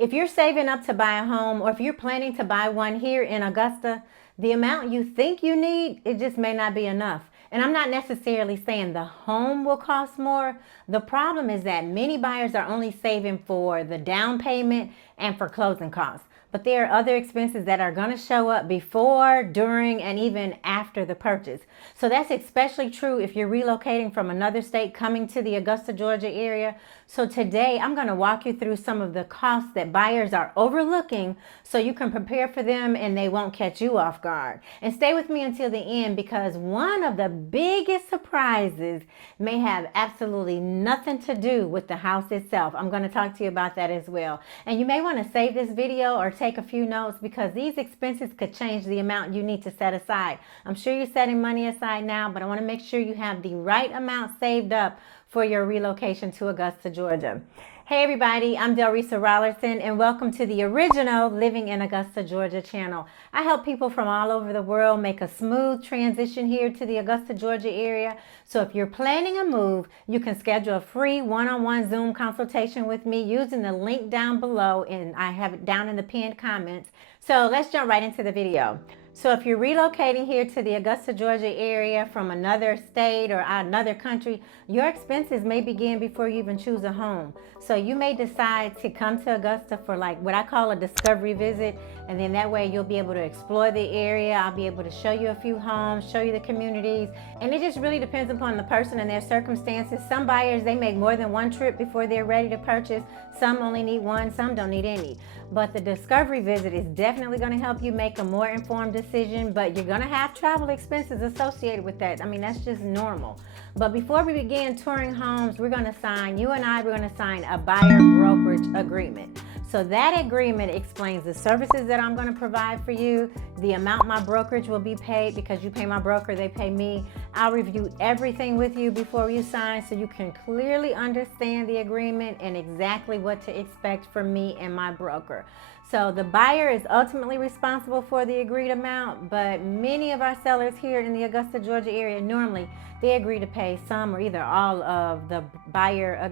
If you're saving up to buy a home, or if you're planning to buy one here in Augusta, the amount you think you need, it just may not be enough. And I'm not necessarily saying the home will cost more. The problem is that many buyers are only saving for the down payment and for closing costs. But there are other expenses that are going to show up before, during, and even after the purchase. So that's especially true if you're relocating from another state coming to the Augusta, Georgia area. So today I'm going to walk you through some of the costs that buyers are overlooking so you can prepare for them and they won't catch you off guard. And stay with me until the end, because one of the biggest surprises may have absolutely nothing to do with the house itself. I'm going to talk to you about that as well. And you may want to save this video or take a few notes, because these expenses could change the amount you need to set aside. I'm sure you're setting money aside now, but I want to make sure you have the right amount saved up for your relocation to Augusta, Georgia. Hey everybody, I'm Delrisa Rollerson, and welcome to the original Living in Augusta, Georgia channel. I help people from all over the world make a smooth transition here to the Augusta, Georgia area. So if you're planning a move, you can schedule a free one-on-one Zoom consultation with me using the link down below, and I have it down in the pinned comments. So let's jump right into the video. So if you're relocating here to the Augusta, Georgia area from another state or another country, your expenses may begin before you even choose a home. So you may decide to come to Augusta for like what I call a discovery visit, and then that way you'll be able to explore the area. I'll be able to show you a few homes, show you the communities, and it just really depends upon the person and their circumstances. Some buyers, they make more than one trip before they're ready to purchase. Some only need one, some don't need any. But the discovery visit is definitely going to help you make a more informed decision, but you're going to have travel expenses associated with that. I mean, that's just normal. But before we begin touring homes, we're going to sign, we're going to sign a buyer brokerage agreement. So that agreement explains the services that I'm going to provide for you, the amount my brokerage will be paid, because you pay my broker, they pay me. I'll review everything with you before you sign so you can clearly understand the agreement and exactly what to expect from me and my broker. So the buyer is ultimately responsible for the agreed amount, but many of our sellers here in the Augusta, Georgia area, normally they agree to pay some or either all of the buyer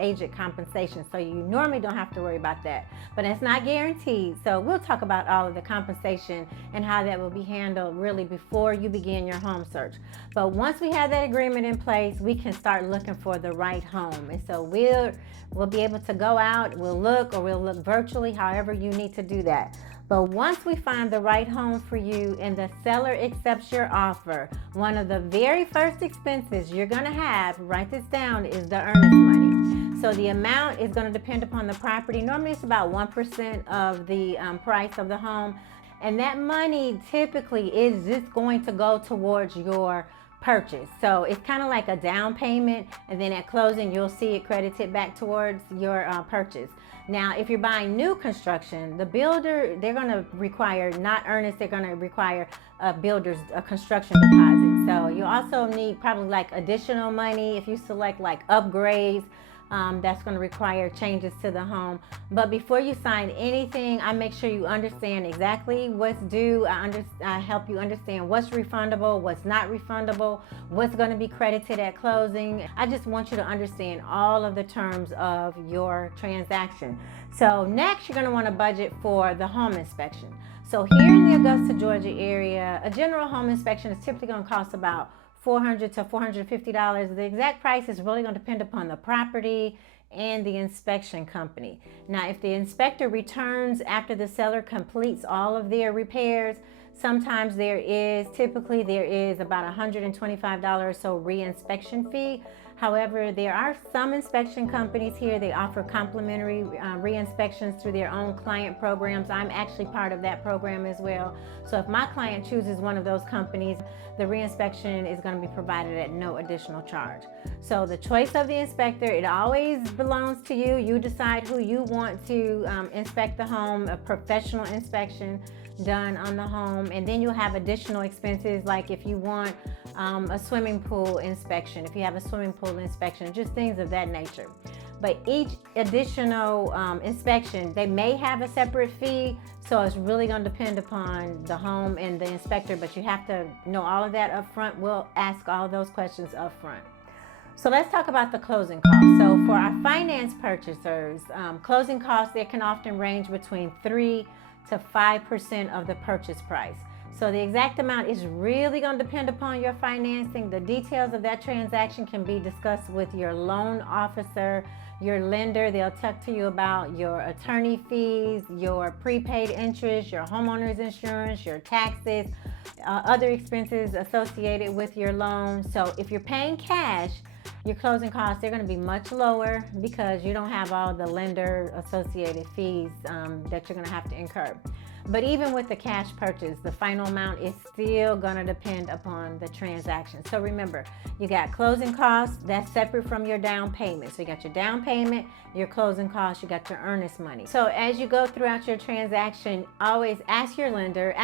agent compensation. So you normally don't have to worry about that, but it's not guaranteed. So we'll talk about all of the compensation and how that will be handled really before you begin your home search. But once we have that agreement in place, we can start looking for the right home. And so we'll be able to go out, we'll look virtually, however you need to do that. But once we find the right home for you and the seller accepts your offer, one of the very first expenses you're going to have, write this down, is the earnest money. So the amount is going to depend upon the property. Normally it's about 1% of the price of the home. And that money typically is just going to go towards your purchase. So it's kind of like a down payment, and then at closing you'll see it credited back towards your purchase. Now if you're buying new construction, the builder, they're going to require, not Earnest, they're going to require a builder's construction deposit. So you also need probably like additional money if you select like upgrades. That's going to require changes to the home. But before you sign anything, I make sure you understand exactly what's due. I help you understand what's refundable, what's not refundable, what's going to be credited at closing. I just want you to understand all of the terms of your transaction. So next, you're going to want to budget for the home inspection. So here in the Augusta, Georgia area, a general home inspection is typically going to cost about $400 to $450. The exact price is really going to depend upon the property and the inspection company. Now, if the inspector returns after the seller completes all of their repairs, sometimes typically there is about $125 or so re-inspection fee. However, there are some inspection companies here, they offer complimentary re-inspections through their own client programs. I'm actually part of that program as well. So if my client chooses one of those companies, the re-inspection is going to be provided at no additional charge. So the choice of the inspector, it always belongs to you. You decide who you want to inspect the home, a professional inspection done on the home, and then you'll have additional expenses like if you want a swimming pool inspection, if you have a swimming pool inspection, just things of that nature. But each additional inspection, they may have a separate fee, so it's really going to depend upon the home and the inspector, but you have to know all of that up front. We'll ask all of those questions up front. So let's talk about the closing costs. So for our finance purchasers, closing costs, they can often range between 3 to 5% of the purchase price. So the exact amount is really going to depend upon your financing. The details of that transaction can be discussed with your loan officer, your lender. They'll talk to you about your attorney fees, your prepaid interest, your homeowner's insurance, your taxes, other expenses associated with your loan. So if you're paying cash, your closing costs, they're going to be much lower because you don't have all the lender associated fees that you're going to have to incur. But even with the cash purchase, the final amount is still going to depend upon the transaction. So remember, you got closing costs, that's separate from your down payment. So you got your down payment, your closing costs, you got your earnest money. So as you go throughout your transaction, always ask your lender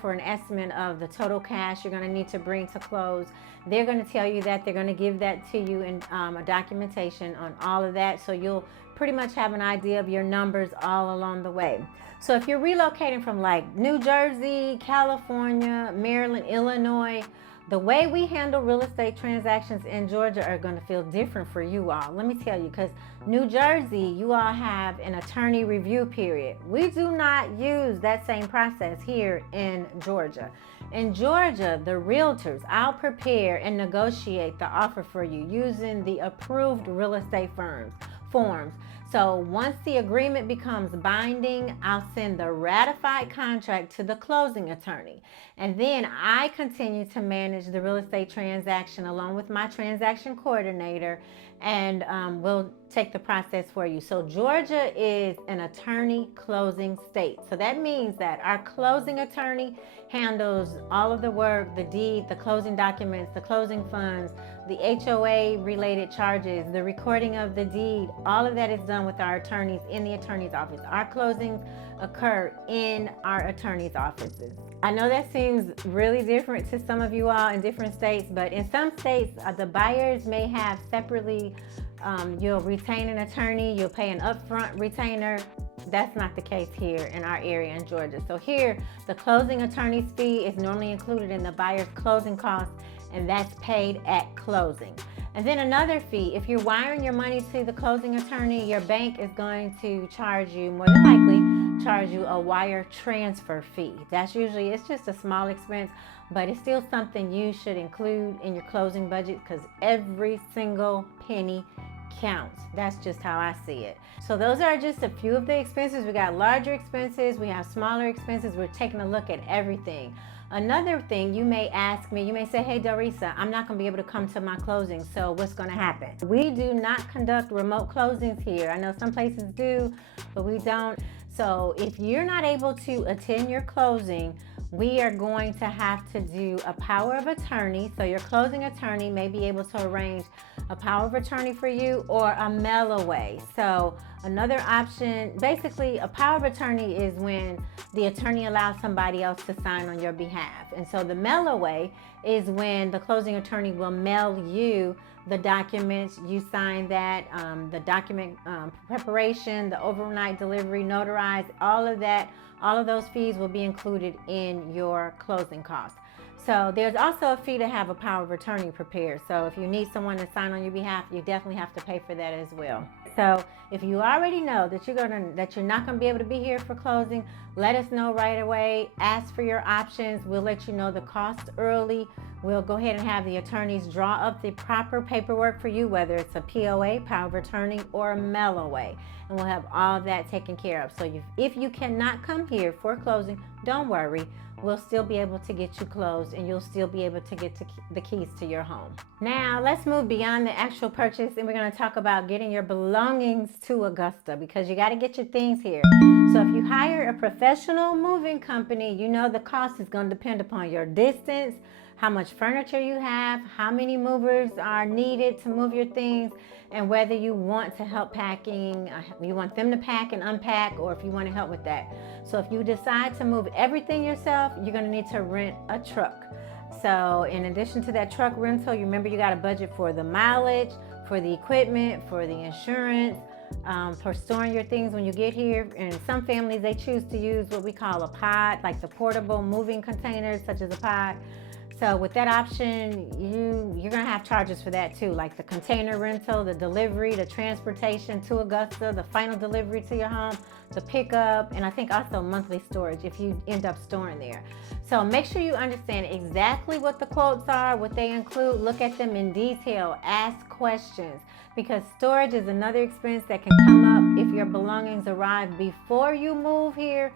for an estimate of the total cash you're going to need to bring to close. They're going to tell you that. They're going to give that to you in a documentation on all of that. So you'll pretty much have an idea of your numbers all along the way. So if you're relocating from like New Jersey, California, Maryland, Illinois, the way we handle real estate transactions in Georgia are going to feel different for you all. Let me tell you, because New Jersey, you all have an attorney review period. We do not use that same process here in Georgia. In Georgia, the realtors, I'll prepare and negotiate the offer for you using the approved real estate forms. So once the agreement becomes binding, I'll send the ratified contract to the closing attorney. And then I continue to manage the real estate transaction along with my transaction coordinator, and we'll take the process for you. So Georgia is an attorney closing state. So that means that our closing attorney handles all of the work, the deed, the closing documents, the closing funds, the HOA related charges, the recording of the deed. All of that is done with our attorneys in the attorney's office. Our closings occur in our attorney's offices. I know that seems really different to some of you all in different states, but in some states, the buyers may have separately, you'll retain an attorney, you'll pay an upfront retainer. That's not the case here in our area in Georgia. So here, the closing attorney's fee is normally included in the buyer's closing costs, and that's paid at closing. And then another fee, if you're wiring your money to the closing attorney, your bank is going to charge you, more than likely, charge you a wire transfer fee. That's usually, it's just a small expense, but it's still something you should include in your closing budget because every single penny counts. That's just how I see it. So those are just a few of the expenses. We got larger expenses, we have smaller expenses. We're taking a look at everything. Another thing, you may ask me, you may say, hey Dorisa, I'm not going to be able to come to my closing, so what's going to happen? We do not conduct remote closings here. I know some places do, but we don't. So if you're not able to attend your closing, we are going to have to do a power of attorney. So your closing attorney may be able to arrange a power of attorney for you or a mail away. So another option, basically a power of attorney is when the attorney allows somebody else to sign on your behalf. And so the mail away is when the closing attorney will mail you the documents, you sign that, the document preparation, the overnight delivery, notarized, all of that, all of those fees will be included in your closing costs. So there's also a fee to have a power of attorney prepared. So if you need someone to sign on your behalf, you definitely have to pay for that as well. So if you already know that you're not going to be able to be here for closing, let us know right away. Ask for your options. We'll let you know the cost early. We'll go ahead and have the attorneys draw up the proper paperwork for you, whether it's a POA, power of attorney, or a mail away. And we'll have all that taken care of. So if you cannot come here for closing, don't worry. We'll still be able to get you closed and you'll still be able to get to the keys to your home. Now let's move beyond the actual purchase and we're going to talk about getting your belongings to Augusta because you got to get your things here. So if you hire a professional moving company, you know the cost is going to depend upon your distance, how much furniture you have, how many movers are needed to move your things, and whether you want to help packing, you want them to pack and unpack, or if you want to help with that. So if you decide to move everything yourself, you're going to need to rent a truck. So in addition to that truck rental, you remember you got a budget for the mileage, for the equipment, for the insurance, for storing your things when you get here. And some families, they choose to use what we call a pod, like the portable moving containers, such as a pod. So with that option, you're gonna have charges for that too, like the container rental, the delivery, the transportation to Augusta, the final delivery to your home, the pickup, and I think also monthly storage if you end up storing there. So make sure you understand exactly what the quotes are, what they include. Look at them in detail, ask questions, because storage is another expense that can come up if your belongings arrive before you move here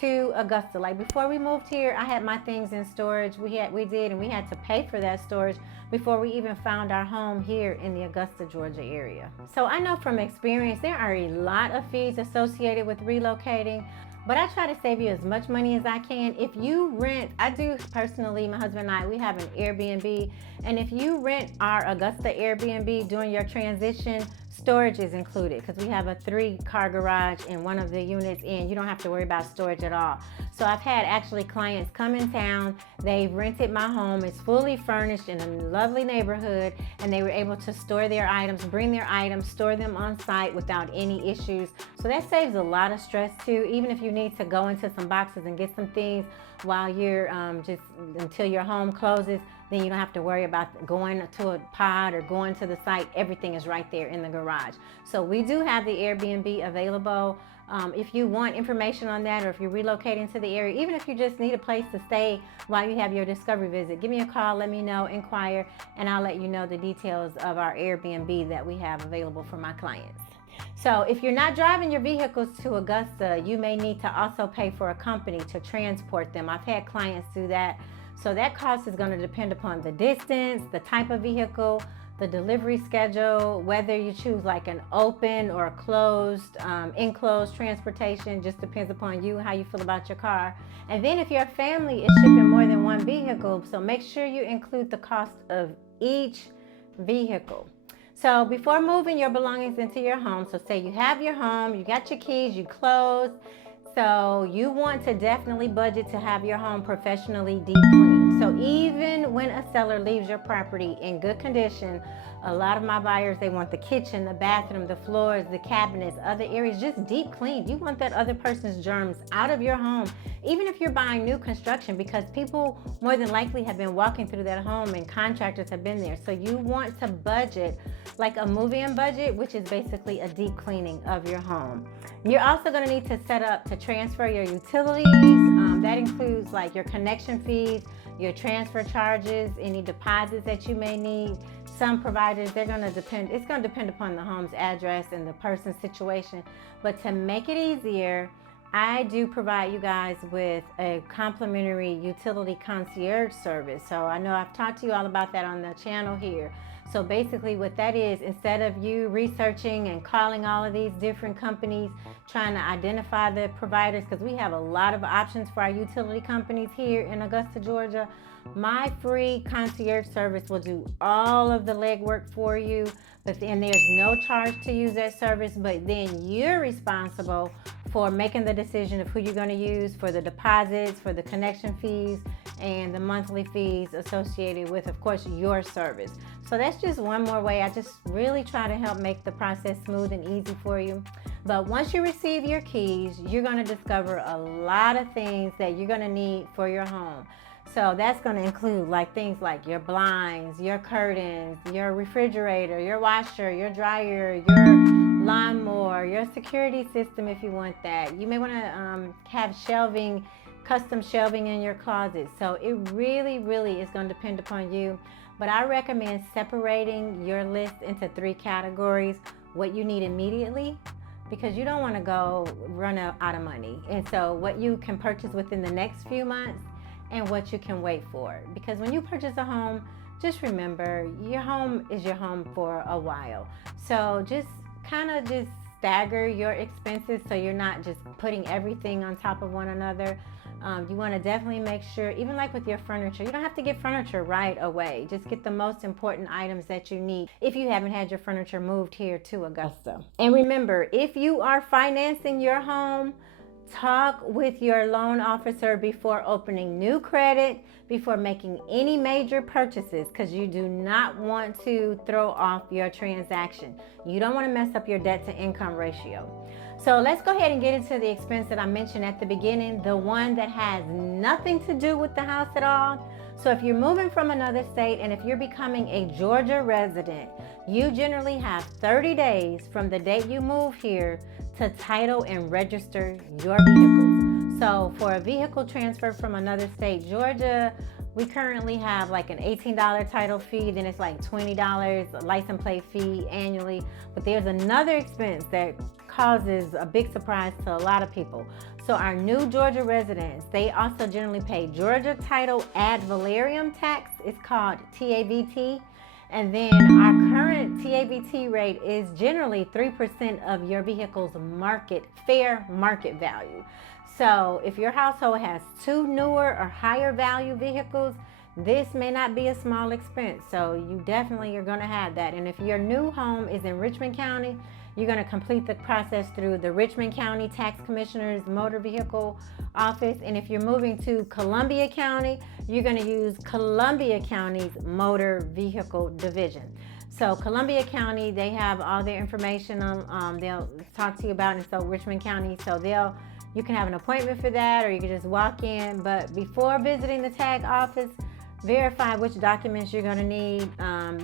to Augusta. Like before we moved here, I had my things in storage. We did, and we had to pay for that storage before we even found our home here in the Augusta, Georgia area. So I know from experience there are a lot of fees associated with relocating, but I try to save you as much money as I can. If you rent, I do personally, my husband and I, we have an Airbnb, and if you rent our Augusta Airbnb during your transition, storage is included because we have a 3-car garage in one of the units, and you don't have to worry about storage at all. So I've had actually clients come in town, they've rented my home, it's fully furnished in a lovely neighborhood, and they were able to store their items, bring their items, store them on site without any issues. So that saves a lot of stress too, even if you need to go into some boxes and get some things while you're just until your home closes, then you don't have to worry about going to a pod or going to the site. Everything is right there in the garage. So we do have the Airbnb available. If you want information on that, or if you're relocating to the area, even if you just need a place to stay while you have your discovery visit, give me a call, let me know, inquire, and I'll let you know the details of our Airbnb that we have available for my clients. So if you're not driving your vehicles to Augusta, you may need to also pay for a company to transport them. I've had clients do that. So that cost is going to depend upon the distance, the type of vehicle, the delivery schedule, whether you choose like an open or a closed, enclosed transportation. Just depends upon you, how you feel about your car. And then if your family is shipping more than one vehicle, so make sure you include the cost of each vehicle. So before moving your belongings into your home, so say you have your home, you got your keys, you closed, so you want to definitely budget to have your home professionally deep cleaned. So even when a seller leaves your property in good condition, a lot of my buyers, they want the kitchen, the bathroom, the floors, the cabinets, other areas just deep cleaned. You want that other person's germs out of your home, even if you're buying new construction, because people more than likely have been walking through that home and contractors have been there. So you want to budget like a move-in budget, which is basically a deep cleaning of your home. You're also going to need to set up to transfer your utilities. That includes like your connection fees, your transfer charges, any deposits that you may need. Some providers, it's going to depend upon the home's address and the person's situation. But to make it easier, I do provide you guys with a complimentary utility concierge service. So I know I've talked to you all about that on the channel here. So basically what that is, instead of you researching and calling all of these different companies, trying to identify the providers, because we have a lot of options for our utility companies here in Augusta, Georgia, my free concierge service will do all of the legwork for you, but then there's no charge to use that service, but then you're responsible for making the decision of who you're going to use for the deposits, for the connection fees, and the monthly fees associated with, of course, your service. So that's just one more way. I just really try to help make the process smooth and easy for you. But once you receive your keys, you're going to discover a lot of things that you're going to need for your home. So that's going to include like things like your blinds, your curtains, your refrigerator, your washer, your dryer, your lawnmower, your security system if you want that. You may want to have shelving, custom shelving in your closet. So it really is going to depend upon you. But I recommend separating your list into 3 categories. What you need immediately, because you don't want to go run out of money. And so what you can purchase within the next few months, and what you can wait for. Because when you purchase a home, just remember your home is your home for a while. So just stagger your expenses so you're not just putting everything on top of one another. You want to definitely make sure, even like with your furniture, you don't have to get furniture right away. Just get the most important items that you need if you haven't had your furniture moved here to Augusta. And remember, if you are financing your home, talk with your loan officer before opening new credit, before making any major purchases, because you do not want to throw off your transaction. You don't want to mess up your debt to income ratio. So let's go ahead and get into the expense that I mentioned at the beginning, the one that has nothing to do with the house at all. So if you're moving from another state and if you're becoming a Georgia resident, you generally have 30 days from the date you move here to title and register your vehicles. So for a vehicle transfer from another state, Georgia, we currently have like an $18 title fee, then it's like $20 license plate fee annually. But there's another expense that causes a big surprise to a lot of people. So our new Georgia residents, they also generally pay Georgia Title Ad Valorem tax. It's called TAVT. And then our current TAVT rate is generally 3% of your vehicle's fair market value. So if your household has 2 newer or higher value vehicles, this may not be a small expense. So you definitely are going to have that. And if your new home is in Richmond County, you're going to complete the process through the Richmond County Tax Commissioner's Motor Vehicle Office. And if you're moving to Columbia County, you're going to use Columbia County's Motor Vehicle Division. So Columbia County, they have all their information on, they'll talk to you about it. So Richmond County, so you can have an appointment for that, or you can just walk in. But before visiting the tag office, verify which documents you're going to need.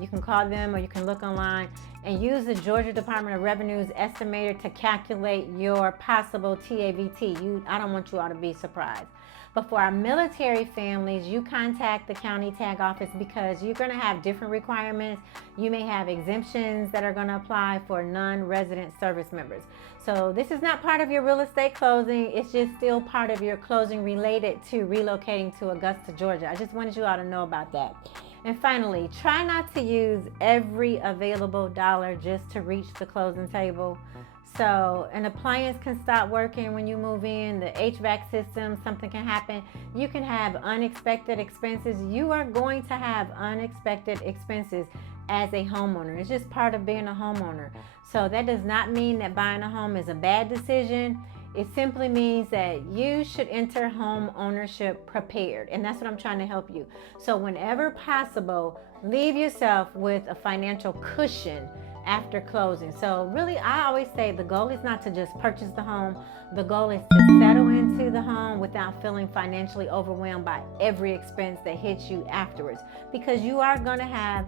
You can call them or you can look online and use the Georgia Department of Revenue's estimator to calculate your possible TAVT. I don't want you all to be surprised. But for our military families, you contact the county tag office because you're going to have different requirements. You may have exemptions that are going to apply for non-resident service members. So this is not part of your real estate closing. It's just still part of your closing related to relocating to Augusta, Georgia. I just wanted you all to know about that. And finally, try not to use every available dollar just to reach the closing table. So an appliance can stop working when you move in, the HVAC system, something can happen. You can have unexpected expenses. You are going to have unexpected expenses as a homeowner. It's just part of being a homeowner. So that does not mean that buying a home is a bad decision. It simply means that you should enter home ownership prepared. And that's what I'm trying to help you. So whenever possible, leave yourself with a financial cushion after closing. So really, I always say the goal is not to just purchase the home. The goal is to settle into the home without feeling financially overwhelmed by every expense that hits you afterwards, because you are going to have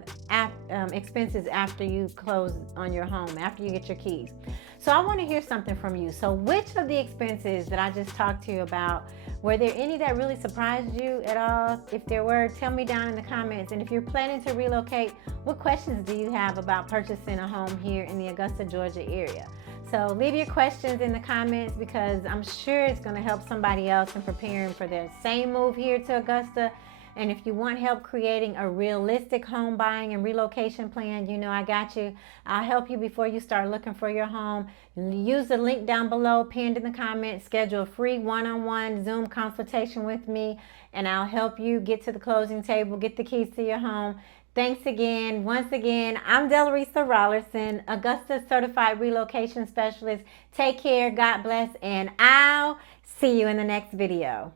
expenses after you close on your home, after you get your keys. So I want to hear something from you. So which of the expenses that I just talked to you about, were there any that really surprised you at all? If there were, tell me down in the comments. And if you're planning to relocate, what questions do you have about purchasing a home here in the Augusta, Georgia area? So leave your questions in the comments, because I'm sure it's going to help somebody else in preparing for their same move here to Augusta. And if you want help creating a realistic home buying and relocation plan, you know I got you. I'll help you before you start looking for your home. Use the link down below, pinned in the comments. Schedule a free one-on-one Zoom consultation with me, and I'll help you get to the closing table, get the keys to your home. Thanks again. Once again, I'm Delrisa Rollerson, Augusta Certified Relocation Specialist. Take care, God bless, and I'll see you in the next video.